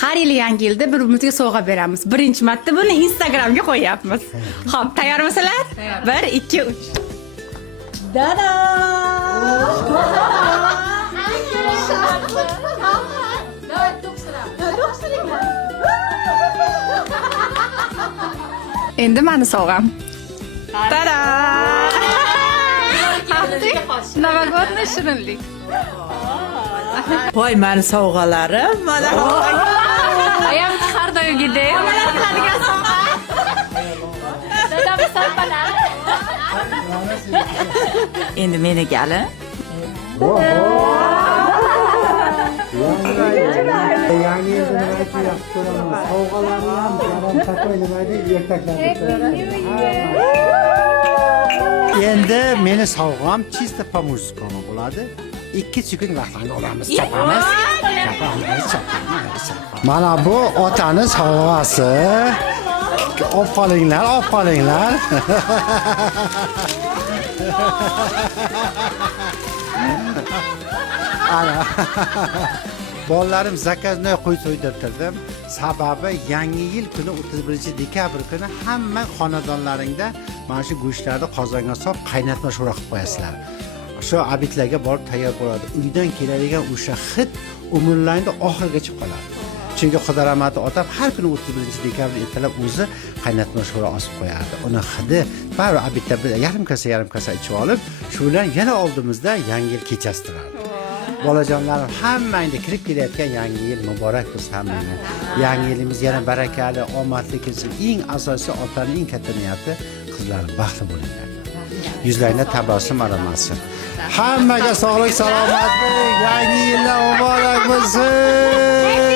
Har yili yangi yilda bir-birimizga sovg'a beramiz. Birinchi marta buni Instagramga qo'yapmiz. Xo'p, tayyormisizlar? 1, 2, 3. Dada! Endi meni sovg'am. Tada! Novogodniy shirinlik. Voy, meni sovg'alarim, mana Ayam har doimgidek. Dadam sarpalar. endi meni gali. Yangi yilda nimaga yaxshi ko'raman? Sovg'alarni ham yarim taqoy nima deydi, ertaklarga. Endi meni sovg'am chista по-мужскому bo'ladi. 2 kun vaqtini olamiz, chopamiz. Mana bu otani sovg'asi. Opqolinglar, opqolinglar. Ana. Bolalarim zakaznoy qo'y so'ydirtirdim. Sababi yangi yil kuni 31-dekabr kuni hamma xonadonlaringda mana shu go'shtlarni qozonga solib qaynatma sho'ra qilib qo'yasizlar. Shu abitlarga borib tayyor bo'ladi. Uydan keladigan o'sha hid umrlaringda oxirigacha qoladi. Chunki Xudo rahmati otam har kuni 31-dekabr ertalab o'zi qaynatma sho'ra osib qo'yardi. Uni hidi baribir abitlar yarim kasa ichib olib, shu bilan yana oldimizda yangi yil kechasi turardi. Bolajonlarim, hammangizga kirib kelayotgan yangi yil muborak bo'lsin hammangizga. Yangi yilimiz yana barakali, omadli kelsin. Eng asosiy otaning eng katta niyati qizlarim baxtli bo'linglar. Yuzlaringda tabassum aramasin. Hammaga sog'lik, salomatlik, yangi yillar muborak bo'lsin.